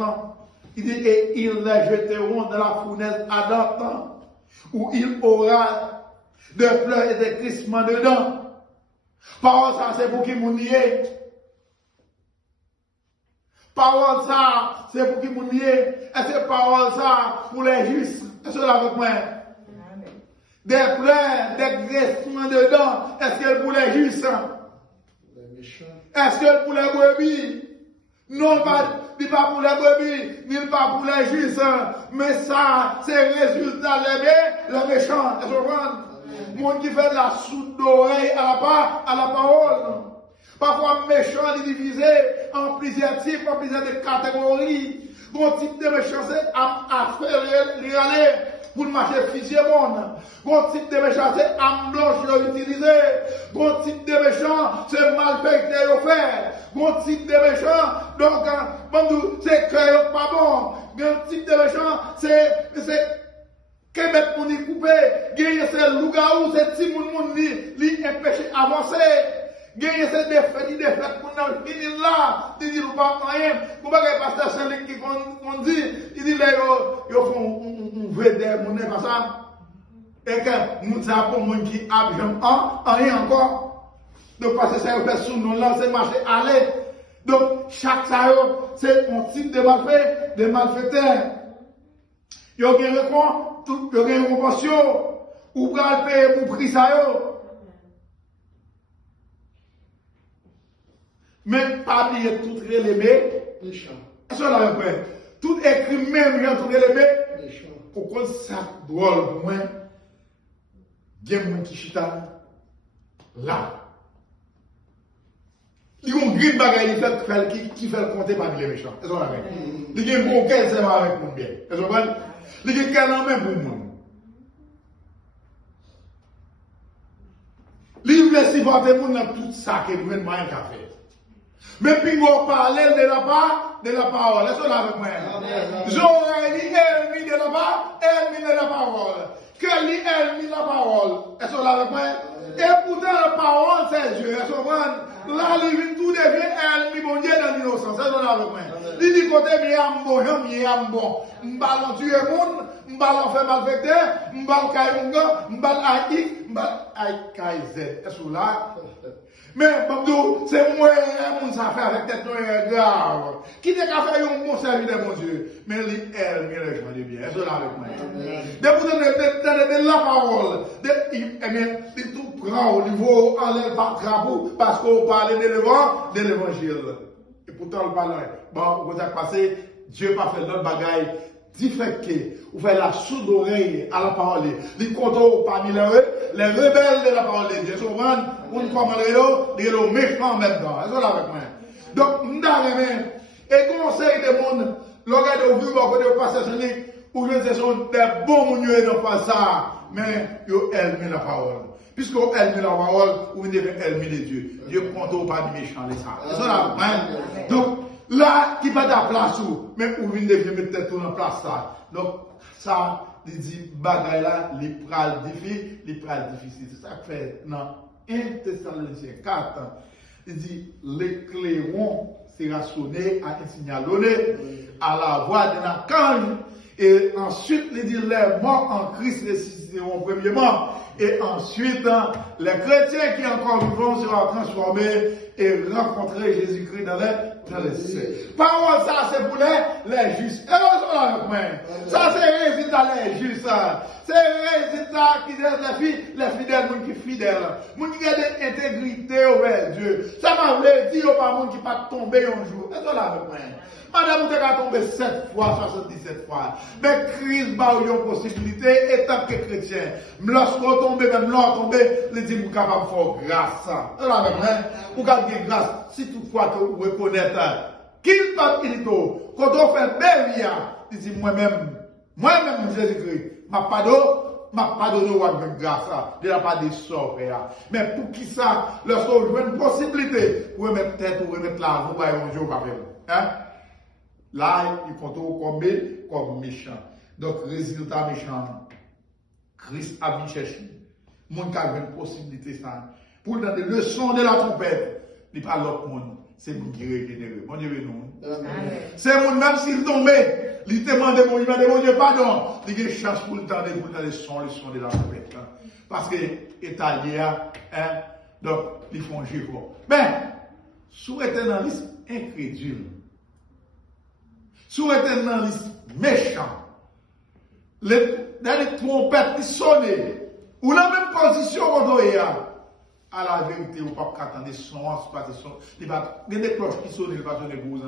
ardente. Il dit, et ils les jeteront dans la fournaise ardente, où il aura des pleurs et des crissements dedans. Parole ça, c'est pour qui moun lié. Parole ça, c'est pour qui moun lié. Et c'est parole ça pour les justes. Est-ce que là avec moi? Des pleurs, des crissements dedans. Est-ce que c'est pour les justes? Est-ce que c'est pour les brebis? Non, pas pour les brebis, ni pas pour les justes. Mais ça, c'est résultat les méchants. Est-ce que vous comprenez? Monde qui fait de la soude d'oreille à la parole. Parfois, méchant est divisé en plusieurs types, en plusieurs catégories. Bon type de méchant, c'est à faire les aller pour marcher physiquement. Bon type de méchant, c'est à blanche utiliser. Bon type de méchant, c'est mal fait faire. Bon type de méchant, donc, c'est que pas bon. Bon type de méchant, c'est Québec pour nous couper, gagner ces loups-garous, ces petits moun li empêcher avancer. Gagner ces défaites pour nous finir là, il dit nous pas rien. Vous voyez pasteur Saint-Luc qui dit, il dit là ils font un vedette moun pas ça. Et que nous avons moun qui abjam rien encore. Donc parce que ça fait sous nous là, c'est marché aller. Donc chaque ça c'est un type de malfait, de malfaiteurs. Il y a une récompension, ou pour payer pour prix ça. Mais pas oublier tout relevé, méchant. Ça là après, tout écrit même tout relevé, méchant. Pourquoi ça drôle pour moi? Il y a des gens qui chita là. Il y a une grille bagaille qui fait compter par les méchants. C'est ça là. Il y a un bon cœur, c'est avec mon bien. C'est ça. Il y a quelqu'un même pour moi. Il voulait supporter dans tout ça que le gouvernement a fait. Mais puis on parlait de la parole. Est-ce que là avec moi? J'aurais dit ennemi de la parole, ennemi de la parole. Que lui ennemi de la parole. Est-ce que là avec moi? Et pourtant la parole c'est Dieu. Est-ce que vous là, il tout devient ennemi bon Dieu dans l'innocence. Est-ce que là avec moi? Il dit côté, mais il y a un bon, il y a un bon. M'ballon tuer moun, m'ballon fait malfecté, m'ballon caille mon gars, m'ballon haïk, m'ballon haïk caille Z. Est-ce que là? Mais, Babdou, c'est moi, mon ça fait avec tête grave. Qui n'est qu'à faire un bon service de mon Dieu? Mais elle, les gens de bien. Est-ce que là avec moi? De la parole, de tout prend au niveau, enlève par drapeau, parce qu'on parle de l'évangile. Et pourtant, on parle, bon, vous avez passé, Dieu n'a pas fait d'autres bagailles différées. Vous faites la sourde oreille à la parole. Les contours parmi les rebelles de la parole de Dieu. Souvent, on comprend les méchants maintenant. Est-ce que là avec moi? Donc, nous avons et conseil des mondes, l'organe de vous, de passer sur lui, où je sont des bons mounieux de pas ça, mais ils aiment la parole. Puisqu'on aime la parole, vous devez aimer les dieux. Dieu compte pas du méchant, les ça. Est-ce que là avec moi? Donc, là, qui va la place où, même où vous devez mettre tête en place ça. Donc, ça, il dit, bagaille là, les pral difficiles, C'est ça que fait, non, 1 Thessaloniciens 4, il dit, l'éclairon sera sonné à un signal donné, à la voix d'un archange, et ensuite, il dit, les morts en Christ ressusciteront premièrement, et ensuite, les chrétiens qui encore vivants seront transformés et rencontrer Jésus-Christ dans les cieux. Parole, ça, c'est pour les justes. Et ça, c'est résultat les justes. C'est résultat qui disent les fidèles, les fidèles. Les qui ont de l'intégrité envers Dieu. Ça m'a voulu dire pas monde qui pas tomber un jour. Et ça, là, avec moi. Madame, vous avez tombé 7 fois, 77 fois. Mais Christ a eu une possibilité, étant que chrétien. Lorsqu'on tombe, même là, on tombe, il dit, vous êtes capable de faire grâce. C'est là avec moi. Vous avez grâce, si toutefois que vous reconnaissez qu'il pas ilito. Quand on fait belle, il dit, moi-même, Jésus-Christ, m'a pardonné ou avec grâce, de la part des sorts, mais pour qui ça, lorsqu'on joue une possibilité, pour remettre tête ou remettre la vous voyez un jour pas hein? Là, il faut tout comme méchant. Donc, résultat méchant, Christ a bien cherché. Mon cas a une possibilité ça. Pour donner des leçons de la trompette, il parle l'autre monde. c'est mon qui régénéré. Bon Dieu, nous. C'est mon même s'il tombait, il demande mon Dieu pardon, il a une chance pour le temps de le son de la fête. Parce que l'Italien, donc, ils font giro. Mais, sous un liste incrédule, sous un liste méchant, les trompettes qui sonnent, ou la même position qu'on doit à la vérité, ou pas qu'attendre des sons, il y a des cloches qui sonnent, il va sonner pour vous.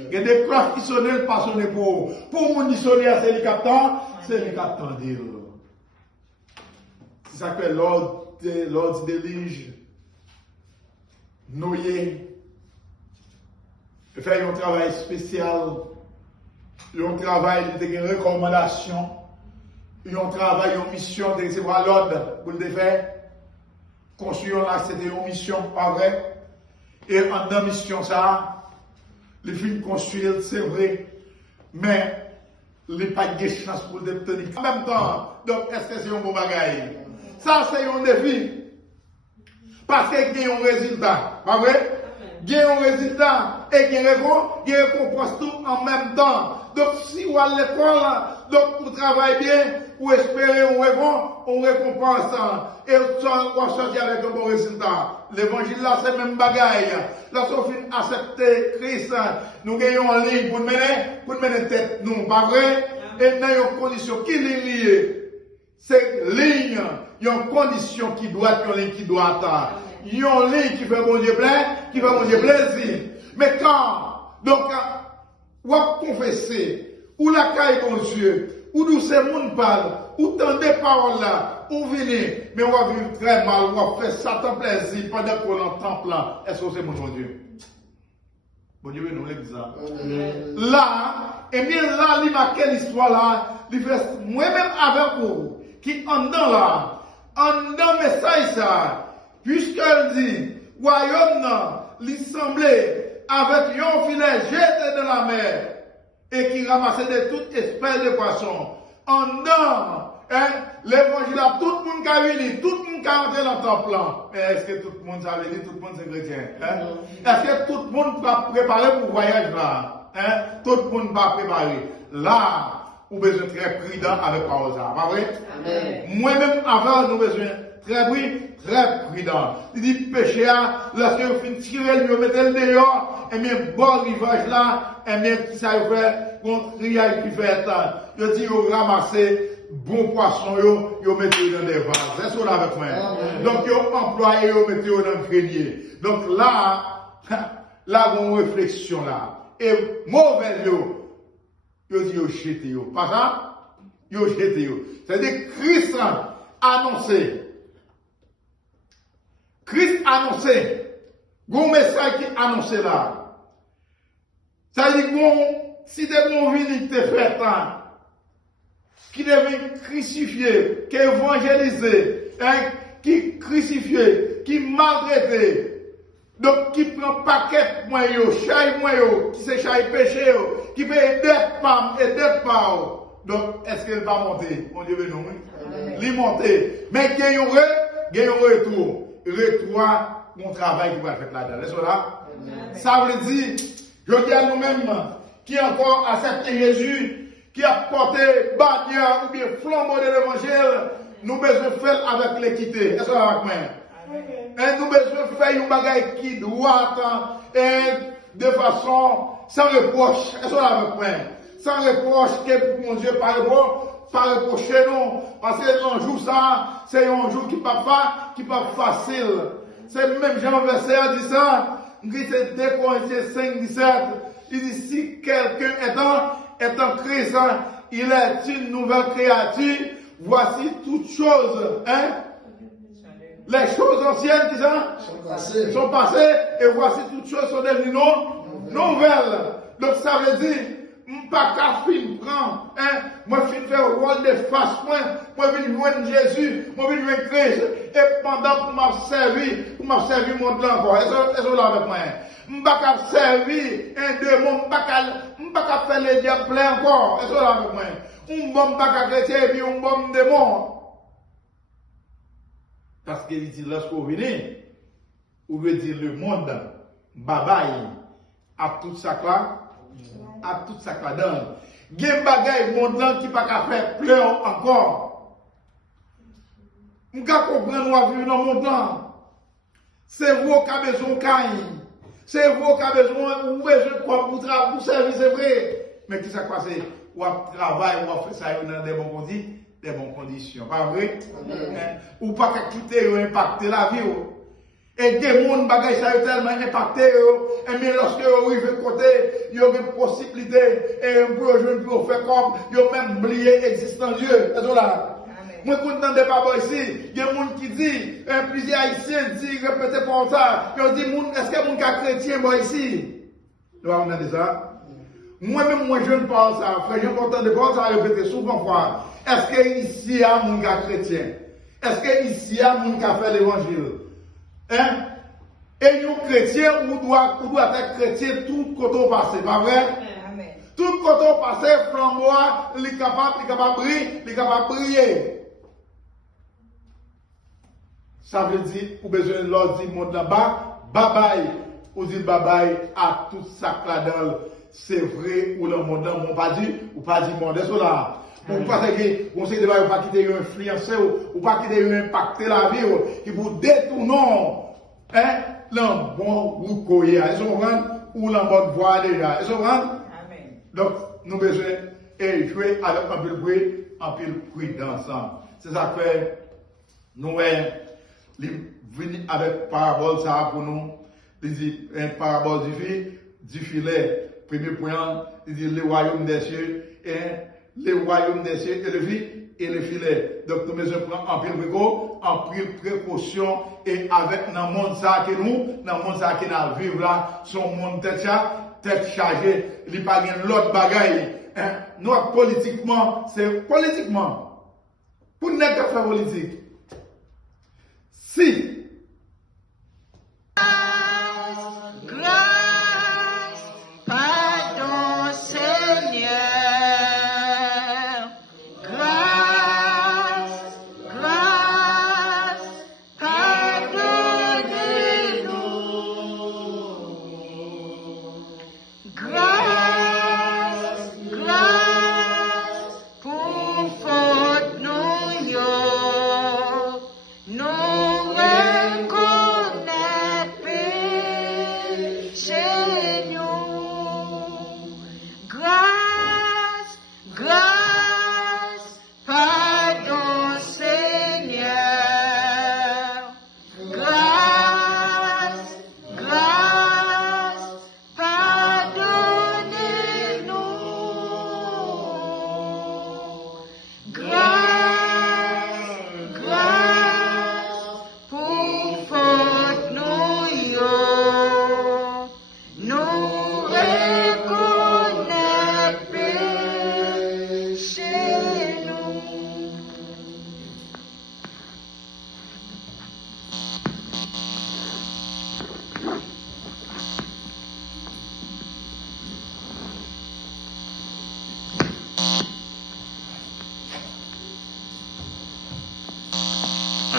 Il y a des cloches qui sonnent, il va sonner pour vous. Pour vous, c'est les captants, c'est les captants d'île. C'est ça que l'ordre de lige, noyer, faire un travail spécial, un travail de recommandation, un travail, une mission de recevoir l'ordre pour le faire. Construire là, c'était une mission, pas vrai? Et en dans mission, ça, les films construire, c'est vrai, mais les pas de chance pour le tenir. En même temps, donc, est-ce que c'est un bon bagage? Ça, c'est un défi. Parce qu'il y a un résultat, pas vrai? Il y a un résultat et il y a une récompense tout en même temps. Donc, si vous allez à l'école, donc vous travaillez bien, vous espérez on récompense. Et vous sortir avec un bon résultat. L'évangile là, c'est le même bagaille. Lorsqu'on finit accepter Christ, nous gagnons en ligne pour mener tête, nous, pas vrai? Et dans une condition qui est liée, c'est ligne, il y a une condition qui doit être, une ligne qui doit être. Il y a une ligne qui fait bon Dieu plaisir. Mais quand, donc, ou à confesser, ou la caille bon Dieu, ou d'où ces monde parle, ou tant des paroles là, ou venez, mais on va vivre très mal, on va faire Satan plaisir pendant qu'on entend là. Est-ce que c'est mon Dieu? Bon Dieu, nous l'exemple. Là, et bien là, il marque l'histoire là, il fait moi-même avec vous, qui en dedans là, en dedans message ça, puisqu'elle dit, royaume non, l'assemblée avec un filet jeté dans la mer et qui ramassait de toute espèce de poissons. En dedans, l'évangile a tout le monde qui a venu, tout le monde qui a entré dans le temple. Mais est-ce que tout le monde savait dire, tout le monde c'est chrétien? Est-ce que tout le monde va préparer pour le voyage là? Tout le monde va préparer. Là, nous avons besoin de très prudent avec parole ça, pas vrai? Moi-même, avant, nous avons besoin très prudent. Il dit péché, lorsque vous finissez de tirer, vous mettez le dehors, et bien, bon rivage là, et bien, qui ça fait, bon triage qui fait, il dit, vous ramassez, bon poisson, vous mettez dans des vases. C'est ça avec moi. Donc, vous employez, vous mettez dans le grenier. Donc là, là, vous avez une réflexion là. Et mauvais, vous dit, vous jetez, pas ça? Vous jetez. C'est-à-dire, Christ a annoncé. Christ a annoncé, bon message qui est annoncé là. Ça veut dire que si des bons vignes te fait, qui devient crucifié, qui évangélisé, qui crucifié, qui maltraité, donc qui prend paquet moyen, chaille moyen, qui se chaille péché, qui fait d'être pas, et d'être pas. Donc, est-ce qu'elle va monter? On dit non, il monter. Mais il y a un retour. Retour, mon travail qui va faire là-dedans. Est-ce là? Ça veut dire, je dis à nous-mêmes, qui encore accepté Jésus, qui a porté bannière ou bien flambeau de l'évangile, nous besoin faire avec l'équité. Est-ce là avec moi? Et nous besoin faire une bagaille qui doit et de façon sans reproche. Est-ce là avec moi? Sans reproche que mon Dieu par reprocher nous. Parce que un jour ça, c'est un jour qui pas facile. C'est même Jean verset dit ça. Il dit c'est 2 Corinthiens 5, 17. Il dit si quelqu'un est en Christ, il est une nouvelle créature. Voici toutes choses. Les choses anciennes sont passées et voici toutes choses sont devenues nouvelles. Donc ça veut dire pas qu'à fin prendre, moi fin faire le rôle de face, moi vinn joindre Jésus, moi vinn joindre Christ, et pendant pour m'a servi mon monde là encore. Est-ce que là avec moi? M'pas qu'à servir un démon, m'pas qu'à faire les diables plein encore. Est-ce que là avec moi? M'pas qu'à chrétien et puis m'pas démon. Parce qu'il dit lorsqu'on vient, ou veut dire le monde, babaye, à tout ça là, à tout ça là dedans. Gen bagay monde là qui pas qu'à faire pleurer encore. On ka comprendre ou vivre dans le monde là. C'est vous qui avez besoin de caille. C'est vous qui avez besoin de quoi pour servir, c'est vrai. Mais qui ça passe? Ou à travail, ou à faire ça dans des bonnes conditions. Pas vrai? Ou pas quitter ou impacter la vie. Et des gens bagay ça tellement impacté mais lorsque vous arrivez côté il y a une possibilité et un peu jeune pour faire comme il a même oublié existence Dieu. Est-ce là? Moi quand n'entendez pas ici, il y a des gens qui disent plusieurs haïtiens disent répétez pour ça, ils disent est-ce que mon gars chrétien moi ici? Nous avons dit ça. Moi-même moi je ne pense ça, frère, j'ai entendu pas ça répéter souvent fois. Est-ce que ici il y a mon gars chrétien? Est-ce que ici il y a mon gars fait l'évangile? Hein? Et nous chrétiens, on doit être chrétiens tout côté au passé, pas vrai? Amen. Tout côté au passé, flamboie, il est capable de briller. Ça veut dire, ou besoin de l'ordre du monde là-bas, babaye, ou dit babaye à tout ça là-dedans. C'est vrai, ou le monde là, on pas dit, ou pas dit monde, c'est là. Ou pas que, on sait que vous pas quitter influencer, ou pas quitter impacter la vie, qui vous détournent, hein, l'en bon ou coyer, ils sont ou l'en bonne voie déjà, ils sont Amen. Donc, nous besoin de jouer avec un peu de bruit, un peu de prudence. C'est ça que nous venons avec parabole ça pour nous, une parabole du filet. Premier point, il dit le royaume des cieux et le royaume des cieux et le filet. Donc nous devons prendre en pile précaution et avec dans le monde ça que nous, dans le monde ça que nous vivons là, son monde tête chargée, il n'y a pas l'autre bagaille. Nous politiquement, c'est politiquement. Pour nous faire politique. Si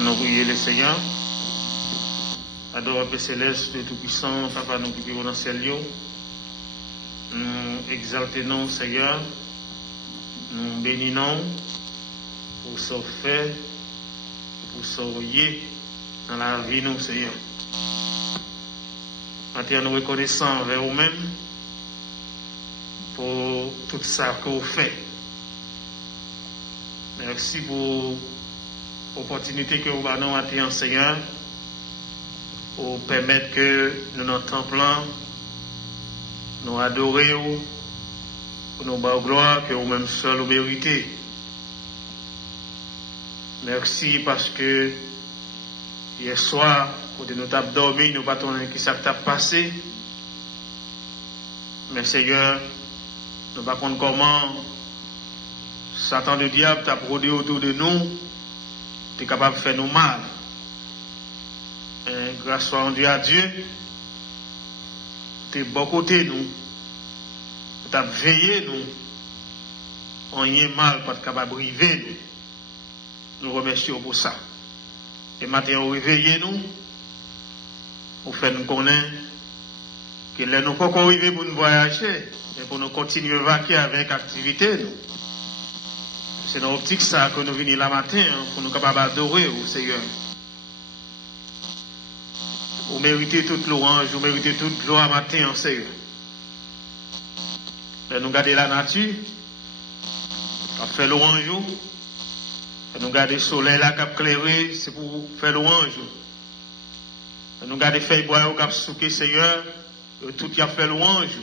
nous prier le Seigneur. Adore Père Céleste de Tout-Puissant, Papa, nous qui vivons dans le ciel. Nous exaltons, Seigneur. Nous bénissons pour ce fait, pour ce lié dans la vie, nous, Seigneur. Maintenant, nous reconnaissons envers vous-même pour tout ça que vous faites. Merci pour l'opportunité que vous avez maintenant, Seigneur, pour permettre que nous, notre temple, nous adorions, pour nous bas gloire, que vous-même seul vous méritez. Merci parce que hier soir, quand nous avons dormi, nous n'avons pas qui ça t'a passé. Mais Seigneur, nous ne savons pas comment Satan le diable t'a produit autour de nous, tu es capable de faire nous mal. Et grâce soit rendue à Dieu, tu es bon côté nous, tu as veillé nous, on y est mal pour être capable de briver nous. Nous remercions pour ça. Et maintenant, on réveille nous Vous faites nous connaître que là, nous ne pouvons pas arriver pour nous voyager, mais pour nous continuer à vaquer avec activité. C'est dans l'optique ça que nous venons là matin, pour nous capables d'adorer au Seigneur. Vous méritez toute louange, vous méritez toute gloire matin, Seigneur. Là, nous gardons la nature, on fait louange. Nous gardons le soleil là qui a éclairé, c'est pour faire louange. Nous gardons les feuilles bois qui a souqué, Seigneur, tout qui a fait louange.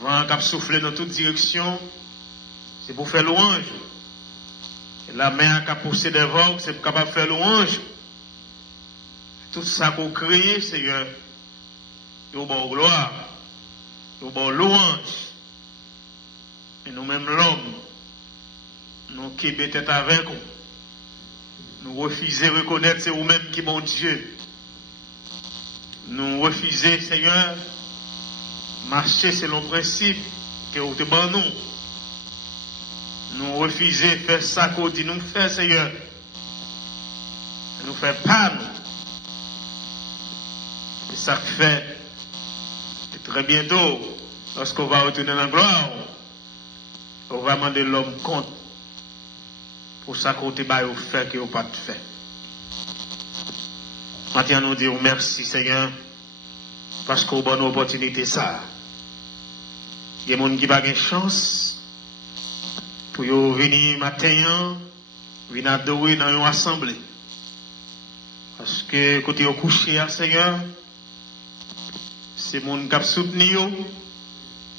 Vent qui a soufflé dans toute direction, c'est pour faire louange. Et la mer qui a poussé des vents, c'est pour capable faire louange. Tout ça qu'on crée, Seigneur, c'est au bon gloire, c'est au bon louange. Et nous-mêmes l'homme, nous qui tête avec vous, nous refusons de reconnaître c'est vous-même qui bon Dieu. Nous refusons, Seigneur, marcher selon le principe que vous demandez nous. Nous refusons de faire ça qu'on dit nous faire, Seigneur. Nous faisons pas nous. Et ça fait, et très bientôt, lorsqu'on va retourner dans la gloire, on va demander l'homme compte pour ça qu'on te baille au fait que vous pas de fait. Maintenant, nous disons merci, Seigneur, parce qu'on a une bonne opportunité, ça. Il y a des gens qui n'ont pas de chance pour venir matin, venir adorer dans une assemblée. Parce que quand ils sont couchés, Seigneur, c'est les gens qui ont soutenu,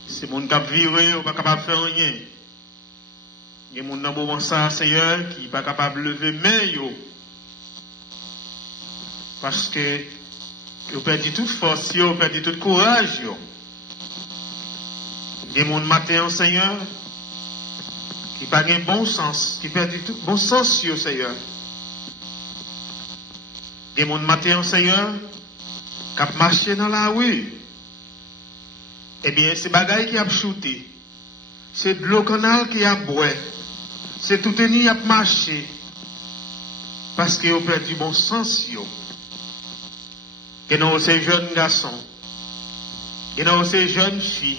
c'est les gens qui ont viré, ils ne sont pas capables de faire rien. Il y a des gens dans le moment ça, Seigneur, qui ne sont pas capables de lever main. Parce que ils ont perdu toute force, ils ont perdu tout courage. Il y a des gens matin, Seigneur, qui n'ont pas de bon sens, qui perdent tout bon sens, Seigneur. Il y a des gens matin, Seigneur, qui ont marché dans la rue. Eh bien, c'est bagaille qui a shooté. C'est de l'eau canal qui a boire. C'est tout une qui a marché. Parce qu'ils ont perdu bon sens. Et nous, ces jeunes garçons. Et nous, ces jeunes filles.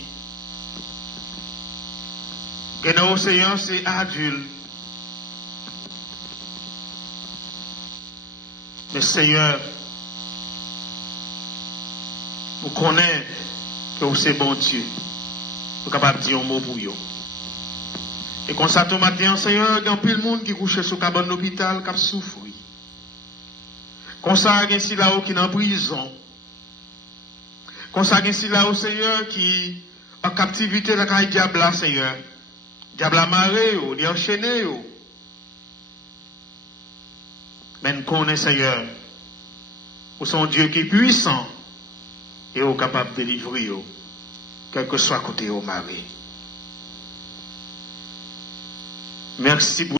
Et nous, ces adultes. Mais Seigneur, nous connaissons que vous êtes bon Dieu. Vous êtes capable de dire un mot pour vous. Et quand ça tombe matin, Seigneur, il y a plus de monde qui couche sur le cabane de l'hôpital qui souffre. Quand ça, il y a ici là-haut qui est en prison. Quand ça, il y a ici là-haut, Seigneur, qui est en captivité dans le diable, Seigneur. Diable a marré, il est enchaîné. Mais nous connaissons, Seigneur, vous êtes un Dieu qui est puissant et vous êtes capable de délivrer, quel que soit côté au mari. Merci pour